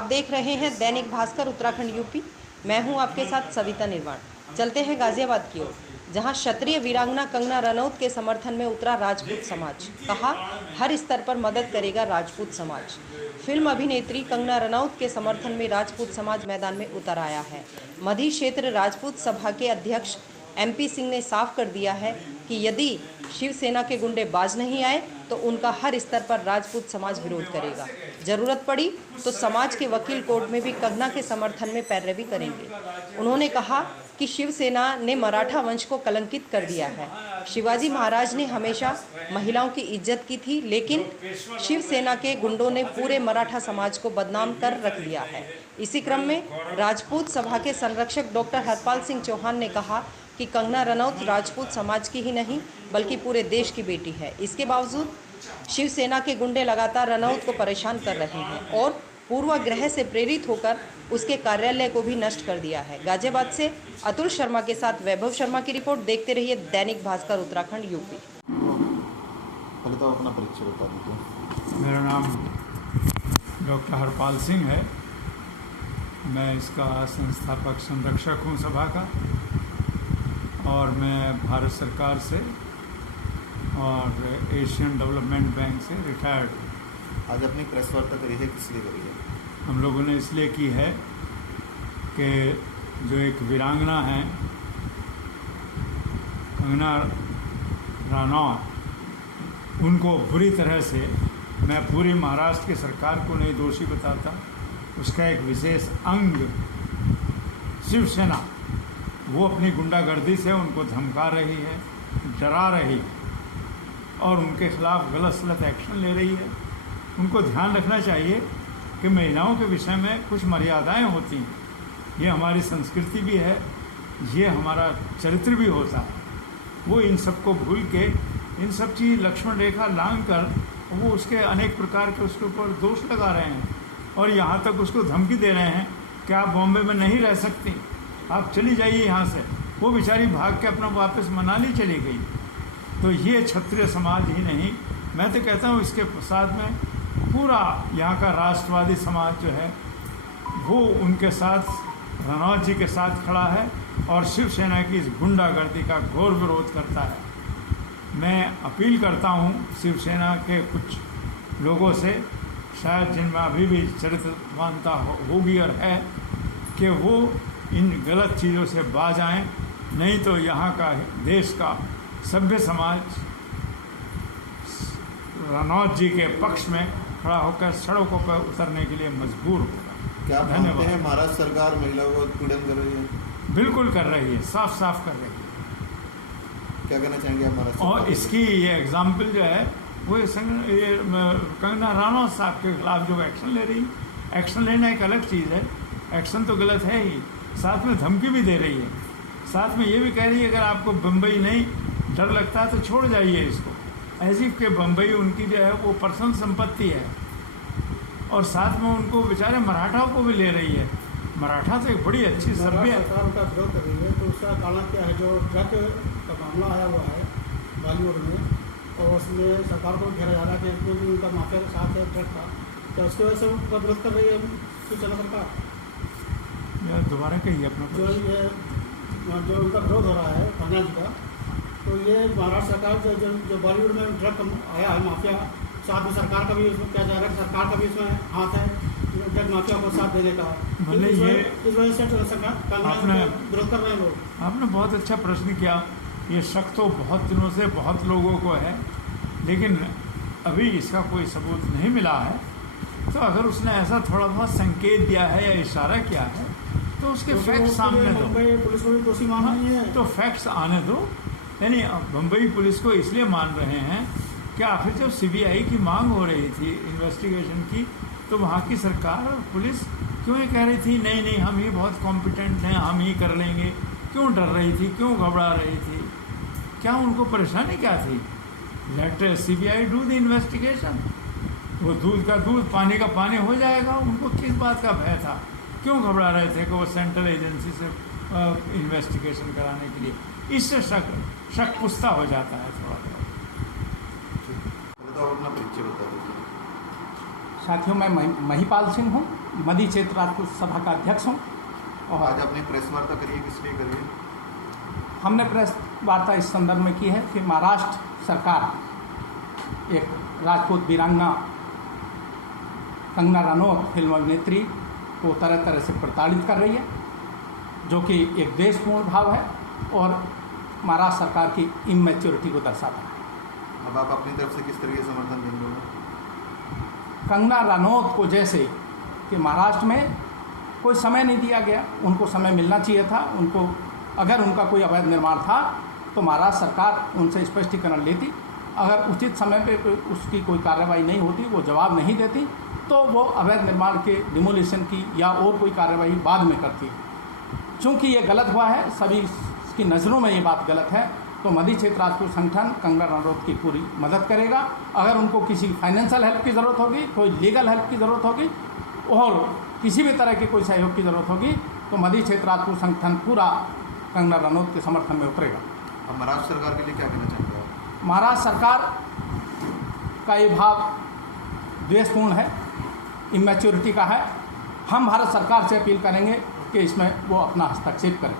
आप देख रहे हैं दैनिक भास्कर उत्तराखंड यूपी। मैं हूं आपके साथ सविता निर्वाण। चलते हैं गाजियाबाद की ओर, जहां क्षत्रिय वीरांगना कंगना रनौत के समर्थन में उतरा राजपूत समाज। कहा, हर स्तर पर मदद करेगा राजपूत समाज। फिल्म अभिनेत्री कंगना रनौत के समर्थन में राजपूत समाज मैदान में उतर आया है। मधी क्षेत्र राजपूत सभा के अध्यक्ष MP सिंह ने साफ कर दिया है कि यदि शिवसेना के गुंडे बाज नहीं आए तो उनका हर स्तर पर राजपूत समाज विरोध करेगा। जरूरत पड़ी तो समाज के वकील कोर्ट में भी कंगना के समर्थन में पैरवी करेंगे। उन्होंने कहा कि शिवसेना ने मराठा वंश को कलंकित कर दिया है। शिवाजी महाराज ने हमेशा महिलाओं की इज्जत की थी, लेकिन शिवसेना के गुंडों ने पूरे मराठा समाज को बदनाम कर रख दिया है। इसी क्रम में राजपूत सभा के संरक्षक डॉक्टर हरपाल सिंह चौहान ने कहा कि कंगना रनौत राजपूत समाज की ही नहीं बल्कि पूरे देश की बेटी है। इसके बावजूद शिवसेना के गुंडे लगातार रनौत को परेशान कर रहे हैं और पूर्वाग्रह से प्रेरित होकर उसके कार्यालय को भी नष्ट कर दिया है। गाजियाबाद से अतुल शर्मा के साथ वैभव शर्मा की रिपोर्ट। देखते रहिए दैनिक भास्कर उत्तराखंड यूपी। पहले तो अपना परिचय बता दीजिए। मेरा नाम डॉक्टर हरपाल सिंह है। मैं इसका संस्थापक संरक्षक हूँ सभा का, और मैं भारत सरकार से और एशियन डेवलपमेंट बैंक से रिटायर्ड हूँ। आज अपनी प्रेस वार्ता करी है, किस लिए करी है? हम लोगों ने इसलिए की है कि जो एक वीरांगना है कंगना रनौत, उनको बुरी तरह से, मैं पूरी महाराष्ट्र की सरकार को नहीं दोषी बताता, उसका एक विशेष अंग शिवसेना, वो अपनी गुंडागर्दी से उनको धमका रही है, डरा रही है और उनके खिलाफ गलत एक्शन ले रही है। उनको ध्यान रखना चाहिए कि महिलाओं के विषय में कुछ मर्यादाएं होती हैं। ये हमारी संस्कृति भी है, ये हमारा चरित्र भी होता है। वो इन सब को भूल के इन सब चीज़ लक्ष्मण रेखा लांघ कर वो उसके अनेक प्रकार के उसके ऊपर दोष लगा रहे हैं और यहाँ तक उसको धमकी दे रहे हैं कि आप बॉम्बे में नहीं रह सकती, आप चली जाइए यहाँ से। वो बेचारी भाग के अपना वापस मनाली चली गई। तो ये क्षत्रिय समाज ही नहीं, मैं तो कहता हूँ इसके साथ में पूरा यहाँ का राष्ट्रवादी समाज जो है वो उनके साथ, रनौत जी के साथ खड़ा है और शिवसेना की इस गुंडागर्दी का घोर विरोध करता है। मैं अपील करता हूँ शिवसेना के कुछ लोगों से, शायद जिनमें अभी भी चरित्रवानता होगी और है, कि वो इन गलत चीज़ों से बाज आएँ, नहीं तो यहाँ का देश का सभ्य समाज रनौत जी के पक्ष में खड़ा होकर सड़कों पर उतरने के लिए मजबूर होगा। क्या मानते हैं महाराष्ट्र सरकार महिलाओं को उत्पीड़न कर रही है? बिल्कुल कर रही है, साफ साफ कर रही है। क्या कहना चाहेंगे आप महाराष्ट्र? और इसकी ये एग्जाम्पल जो है वो ये कंगना रनौत साहब के खिलाफ जो एक्शन ले रही, एक्शन लेना एक अलग चीज़ है, एक्शन तो गलत है ही, साथ में धमकी भी दे रही है, साथ में ये भी कह रही है अगर आपको बम्बई नहीं डर लगता है तो छोड़ जाइए इसको, ऐसी कि बम्बई उनकी जो है वो पर्सनल संपत्ति है। और साथ में उनको बेचारे मराठाओं को भी ले रही है। मराठा तो एक बड़ी अच्छी सभ्य सरकार उनका विरोध कर रही है, तो उसका कारण क्या है? जो ड्रग का मामला आया हुआ है बॉलीवुड में, और उसमें सरकार को घेरा जा रहा है कि भी उनका माफिया के साथ है ड्रग का, क्या उसकी वजह से उनका विरोध कर रही है शिवसेना सरकार? दोबारा कहिए अपना। जो उनका विरोध हो रहा है कंगना जी का, तो ये महाराष्ट्र सरकार जो बॉलीवुड में ड्रग आया है माफिया, साथ में सरकार का भी इसमें क्या जा रहा है, सरकार का भी इसमें हाथ है ड्रग माफिया को साथ देने का। मतलब ये इस वजह से कंगना विरोध कर रहे हैं लोग। आपने बहुत अच्छा प्रश्न किया। ये शक तो बहुत दिनों से बहुत लोगों को है, लेकिन अभी इसका कोई सबूत नहीं मिला है। तो अगर उसने ऐसा थोड़ा बहुत संकेत दिया है या इशारा किया है तो उसके फैक्ट्स सामने दो। पुलिस को भी दोषी मान रही है, तो फैक्ट्स आने दो। यानी बम्बई पुलिस को इसलिए मान रहे हैं कि आखिर जब CBI की मांग हो रही थी इन्वेस्टिगेशन की, तो वहाँ की सरकार और पुलिस क्यों ये कह रही थी नहीं नहीं हम ही बहुत कॉम्पिटेंट हैं, हम ही कर लेंगे? क्यों डर रही थी, क्यों घबरा रही थी? क्या उनको परेशानी क्या थी? Let CBI do the investigation. वो दूध का दूध, पानी का पानी हो जाएगा। उनको किस बात का भय था? क्यों घबरा रहे थे कि वो सेंट्रल एजेंसी से इन्वेस्टिगेशन कराने के लिए? इससे शक पुख्ता हो जाता है थोड़ा थोड़ा। तो अपना परिचय बता दीजिए। साथियों, मैं महिपाल सिंह हूँ। मध्य क्षेत्र राजपूत सभा का अध्यक्ष हूँ। और आज आपने प्रेस वार्ता करी है, किस लिए करी है? हमने प्रेस वार्ता इस संदर्भ में की है कि महाराष्ट्र सरकार एक राजपूत वीरांगना कंगना रनौत फिल्म अभिनेत्री को तरह तरह से प्रताड़ित कर रही है, जो कि एक देशपूर्ण भाव है और महाराष्ट्र सरकार की इमैच्योरिटी को दर्शाता है। अब आप अपनी तरफ से किस तरह के समर्थन देंगे? कंगना रनौत को जैसे कि महाराष्ट्र में कोई समय नहीं दिया गया, उनको समय मिलना चाहिए था। उनको अगर उनका कोई अवैध निर्माण था तो महाराष्ट्र सरकार उनसे स्पष्टीकरण लेती। अगर उचित समय पे उसकी कोई कार्रवाई नहीं होती, वो जवाब नहीं देती, तो वो अवैध निर्माण के डिमोलिशन की या और कोई कार्रवाई बाद में करती। चूँकि ये गलत हुआ है, सभी की नज़रों में ये बात गलत है, तो मध्य क्षेत्र राजपूत संगठन कंगना रनौत की पूरी मदद करेगा। अगर उनको किसी फाइनेंशियल हेल्प की ज़रूरत होगी, कोई लीगल हेल्प की ज़रूरत होगी और किसी भी तरह के कोई सहयोग की ज़रूरत होगी, तो मध्य क्षेत्र राजपूत संगठन पूरा कंगना रनौत के समर्थन में उतरेगा। अब महाराष्ट्र सरकार के लिए क्या कहना चाहते हैं आप? महाराष्ट्र सरकार का ये भाव द्वेषपूर्ण है, इमैच्योरिटी का है। हम भारत सरकार से अपील करेंगे कि इसमें वो अपना हस्तक्षेप करें।